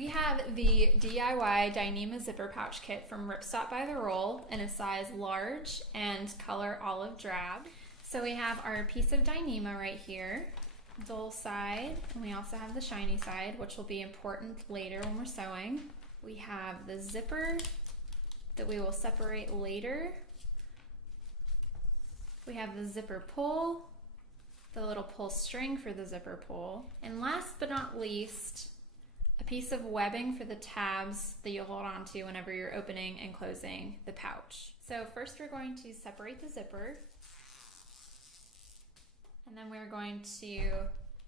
We have the DIY Dyneema zipper pouch kit from Ripstop by the roll in a size large and color olive drab. So we have our piece of Dyneema right here, dull side, and we also have the shiny side, which will be important later when we're sewing. We have the zipper that we will separate later. We have the zipper pull, the little pull string for the zipper pull, and last but not least, a piece of webbing for the tabs that you'll hold on to whenever you're opening and closing the pouch. So first we're going to separate the zipper, and then we're going to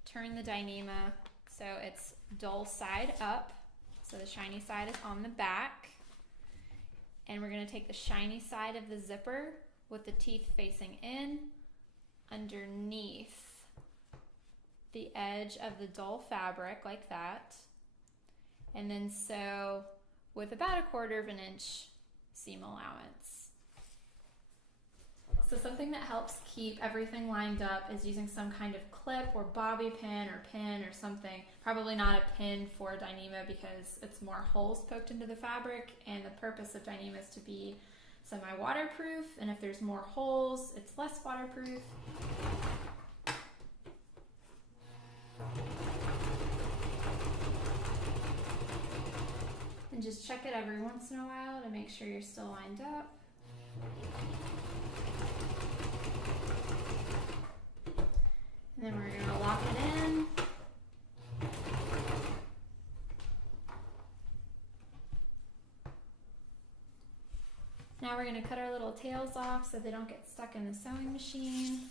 turn the Dyneema so it's dull side up, so the shiny side is on the back, and we're going to take the shiny side of the zipper with the teeth facing in underneath the edge of the dull fabric like that, and then sew with about 1/4 of an inch seam allowance. So something that helps keep everything lined up is using some kind of clip or bobby pin or pin or something. Probably not a pin for Dyneema because it's more holes poked into the fabric, and the purpose of Dyneema is to be semi-waterproof, and if there's more holes, it's less waterproof. And just check it every once in a while to make sure you're still lined up. And then we're going to lock it in. Now we're going to cut our little tails off so they don't get stuck in the sewing machine.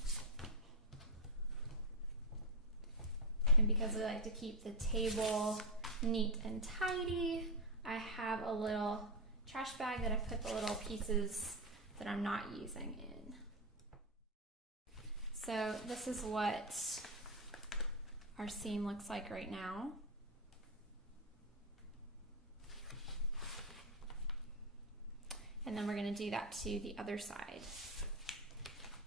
And because I like to keep the table neat and tidy, I have a little trash bag that I put the little pieces that I'm not using in. So this is what our seam looks like right now. And then we're going to do that to the other side.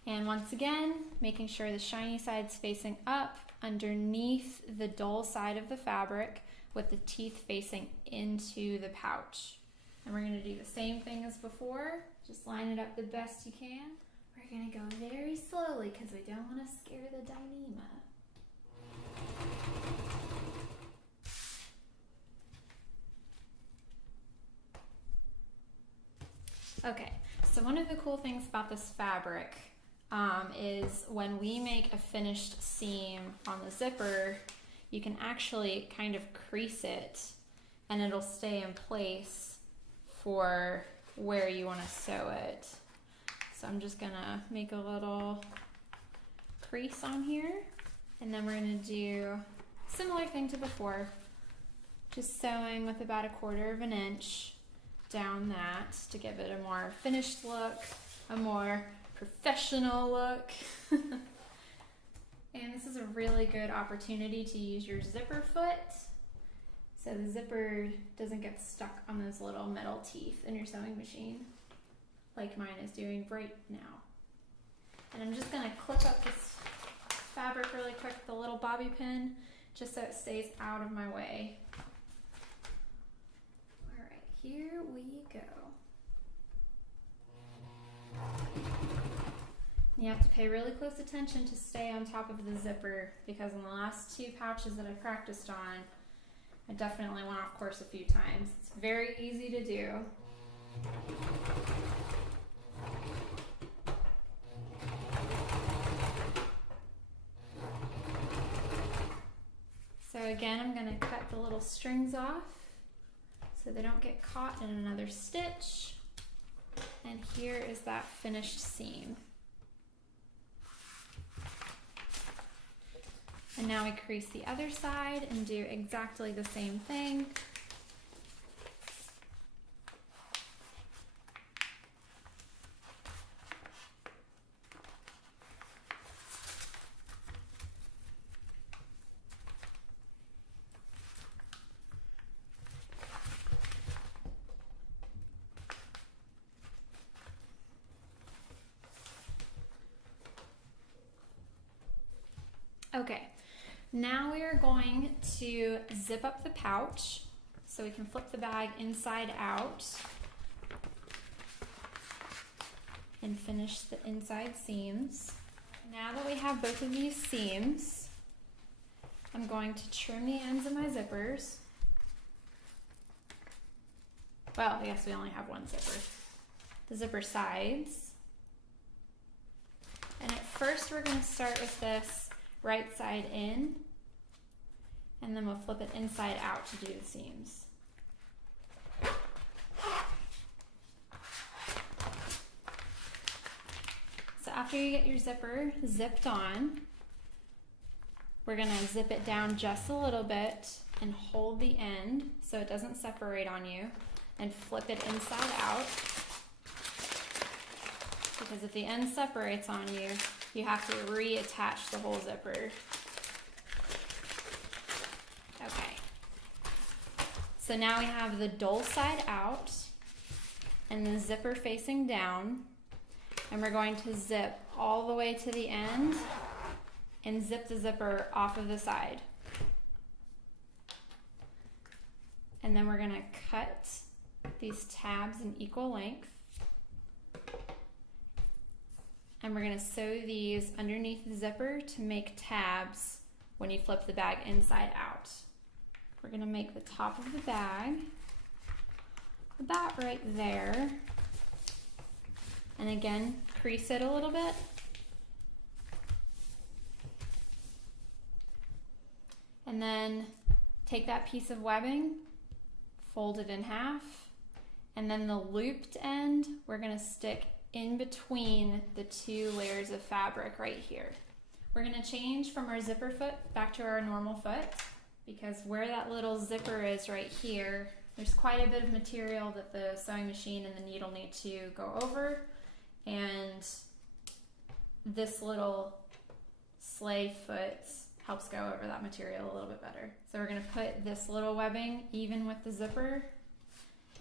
And once again, making sure the shiny side's facing up underneath the dull side of the fabric with the teeth facing into the pouch. And we're going to do the same thing as before. Just line it up the best you can. We're going to go very slowly because we don't want to scare the Dyneema. Okay, so one of the cool things about this fabric is when we make a finished seam on the zipper, you can actually kind of crease it and it'll stay in place for where you want to sew it. So I'm just gonna make a little crease on here, and then we're gonna do a similar thing to before, just sewing with about 1/4 of an inch down that to give it a more finished look, a more professional look. And this is a really good opportunity to use your zipper foot so the zipper doesn't get stuck on those little metal teeth in your sewing machine like mine is doing right now. And I'm just going to clip up this fabric really quick with a little bobby pin just so it stays out of my way. Alright, here we go. You have to pay really close attention to stay on top of the zipper because in the last 2 pouches that I practiced on, I definitely went off course a few times. It's very easy to do. So again, I'm going to cut the little strings off so they don't get caught in another stitch. And here is that finished seam. And now we crease the other side and do exactly the same thing. Okay, now we are going to zip up the pouch. So we can flip the bag inside out and finish the inside seams. Now that we have both of these seams, I'm going to trim the ends of my zippers. Well, I guess we only have one zipper. The zipper sides. And at first we're going to start with this right side in, and then we'll flip it inside out to do the seams. So after you get your zipper zipped on, we're going to zip it down just a little bit and hold the end so it doesn't separate on you, and flip it inside out. Because if the end separates on you, you have to reattach the whole zipper. Okay. So now we have the dull side out and the zipper facing down, and we're going to zip all the way to the end and zip the zipper off of the side. And then we're going to cut these tabs in equal length. And we're going to sew these underneath the zipper to make tabs when you flip the bag inside out. We're going to make the top of the bag about right there. And again, crease it a little bit. And then take that piece of webbing, fold it in half, and then the looped end we're going to stick in between the two layers of fabric right here. We're going to change from our zipper foot back to our normal foot, because where that little zipper is right here, there's quite a bit of material that the sewing machine and the needle need to go over, and this little sleigh foot helps go over that material a little bit better. So we're going to put this little webbing even with the zipper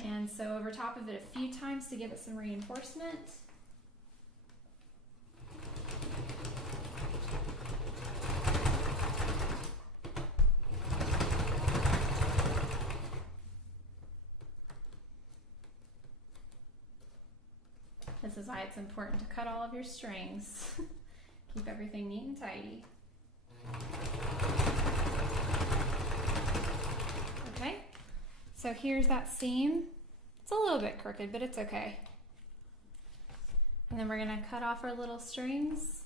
and sew over top of it a few times to give it some reinforcement. This is why it's important to cut all of your strings. Keep everything neat and tidy. Okay, so here's that seam. It's a little bit crooked, but it's okay. And then we're gonna cut off our little strings.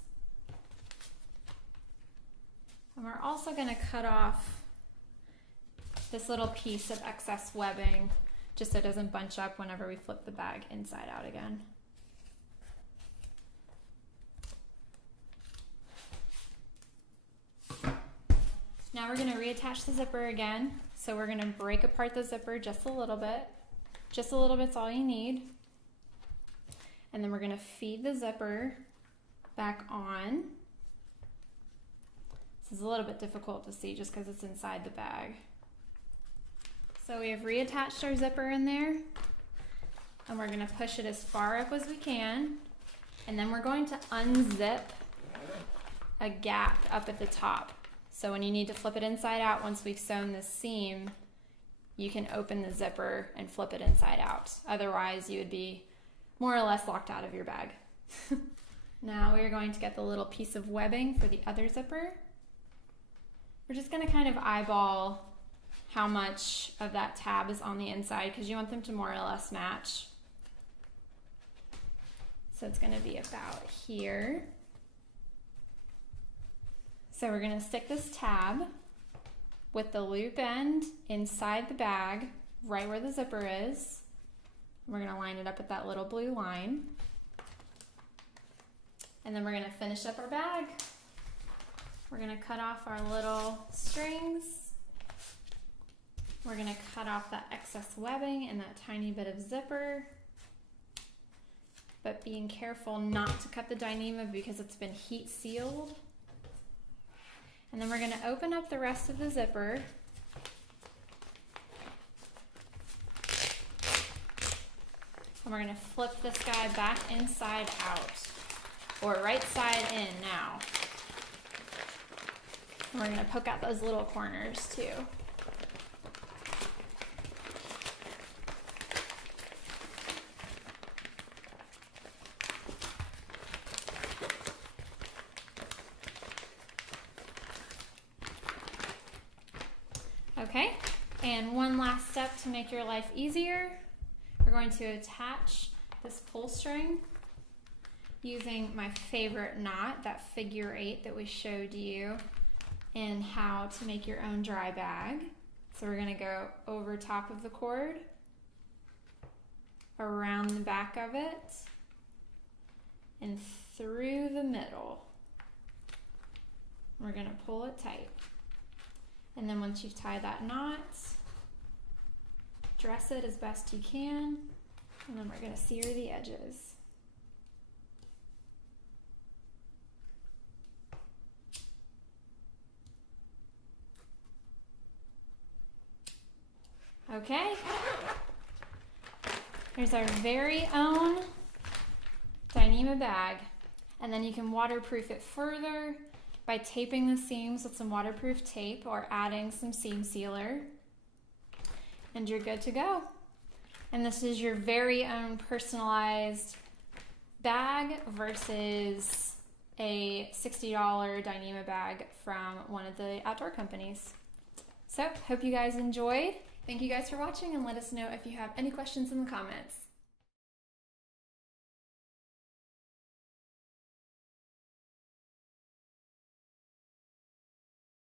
And we're also gonna cut off this little piece of excess webbing just so it doesn't bunch up whenever we flip the bag inside out again. Now we're going to reattach the zipper again. So we're going to break apart the zipper just a little bit. Just a little bit's all you need. And then we're going to feed the zipper back on. This is a little bit difficult to see just because it's inside the bag. So we have reattached our zipper in there, and we're going to push it as far up as we can. And then we're going to unzip a gap up at the top. So when you need to flip it inside out, once we've sewn this seam, you can open the zipper and flip it inside out. Otherwise, you would be more or less locked out of your bag. Now we're going to get the little piece of webbing for the other zipper. We're just going to kind of eyeball how much of that tab is on the inside because you want them to more or less match. So it's going to be about here. So we're going to stick this tab with the loop end inside the bag, right where the zipper is. We're going to line it up with that little blue line. And then we're going to finish up our bag. We're going to cut off our little strings. We're going to cut off that excess webbing and that tiny bit of zipper. But being careful not to cut the Dyneema because it's been heat sealed. And then we're going to open up the rest of the zipper. And we're going to flip this guy back inside out, or right side in now. And we're going to poke out those little corners too. And one last step to make your life easier, we're going to attach this pull string using my favorite knot, that figure 8 that we showed you in how to make your own dry bag. So we're going to go over top of the cord, around the back of it, and through the middle. We're going to pull it tight. And then once you've tied that knot, dress it as best you can, and then we're going to sear the edges. Okay, here's our very own Dyneema bag, and then you can waterproof it further by taping the seams with some waterproof tape or adding some seam sealer, and you're good to go. And this is your very own personalized bag versus a $60 Dyneema bag from one of the outdoor companies. So, hope you guys enjoyed. Thank you guys for watching, and let us know if you have any questions in the comments.